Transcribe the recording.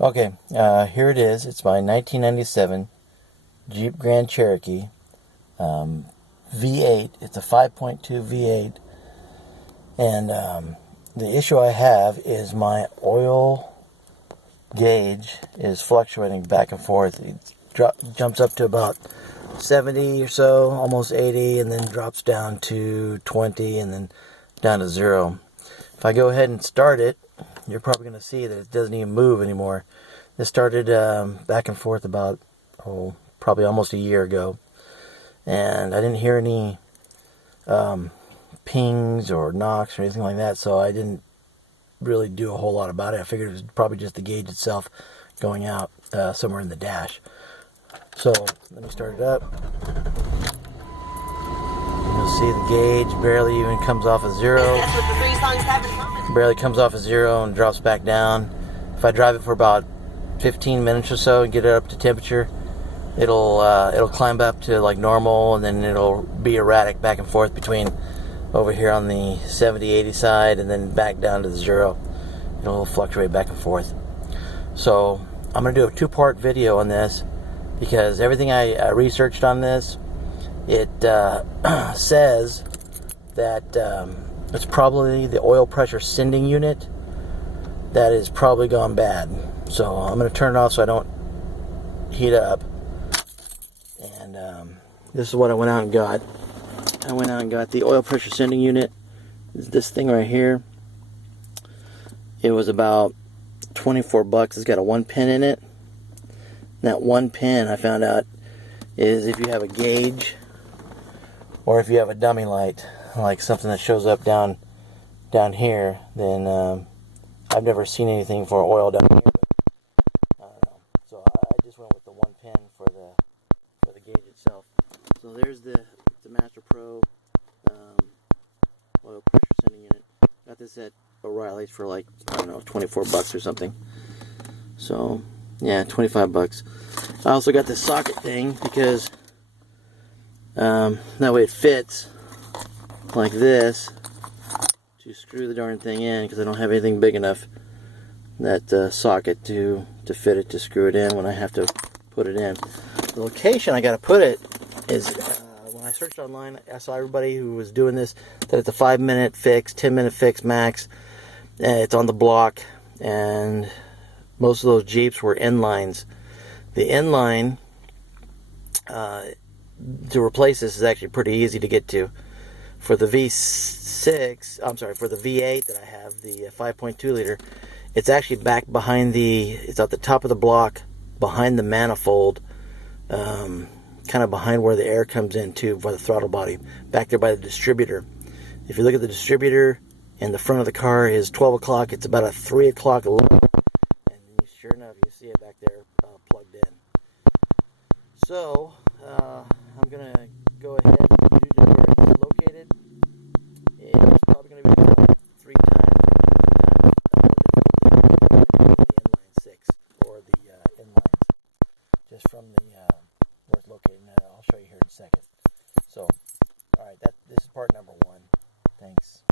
Okay, here it is. It's my 1997 Jeep Grand Cherokee V8. It's a 5.2 V8. And the issue I have is my oil gauge is fluctuating back and forth. It jumps up to about 70 or so, almost 80, and then drops down to 20 and then down to 0. If I go ahead and start it, you're probably going to see that it doesn't even move anymore. This started back and forth about, probably almost a year ago. And I didn't hear any pings or knocks or anything like that, so I didn't really do a whole lot about it. I figured it was probably just the gauge itself going out somewhere in the dash. So let me start it up. You'll see the gauge barely even comes off of 0. That's what the 3 songs have in common. Barely comes off of 0 and drops back down. If I drive it for about 15 minutes or so and get it up to temperature, it'll climb up to like normal, and then it'll be erratic back and forth between over here on the 70-80 side and then back down to the 0. It'll fluctuate back and forth. So I'm going to do a 2-part video on this because everything I researched on this, it says that it's probably the oil pressure sending unit that is probably gone bad. So I'm going to turn it off so I don't heat up. And this is what I went out and got. I went out and got the oil pressure sending unit. This thing right here. It was about 24 bucks. It's got a 1 pin in it. And that 1 pin, I found out, is if you have a gauge or if you have a dummy light, like something that shows up down here, then I've never seen anything for oil down here, but I don't know. So I just went with the 1 pin for the gauge itself. So there's the Master Pro oil pressure sending unit. Got this at O'Reilly's for like, I don't know, 24 bucks or something. So yeah, 25 bucks. I also got this socket thing because that way it fits like this to screw the darn thing in, because I don't have anything big enough, that socket to fit it, to screw it in when I have to put it in. The location I got to put it is, when I searched online, I saw everybody who was doing this, that it's a 5-minute fix, 10-minute fix max. It's on the block, and most of those Jeeps were inlines. The inline, to replace this, is actually pretty easy to get to. For the for the V8 that I have, the 5.2 liter, it's actually back behind it's at the top of the block, behind the manifold, kind of behind where the air comes into by the throttle body, back there by the distributor. If you look at the distributor and the front of the car is 12 o'clock, it's about a 3 o'clock low, and sure enough, you see it back there plugged in. So I'm going to go ahead and do where it's located. It's probably going to be about 3 times the inline 6 or the inlines, just from the where it's located. Now I'll show you here in a second. So, all right, this is part number 1. Thanks.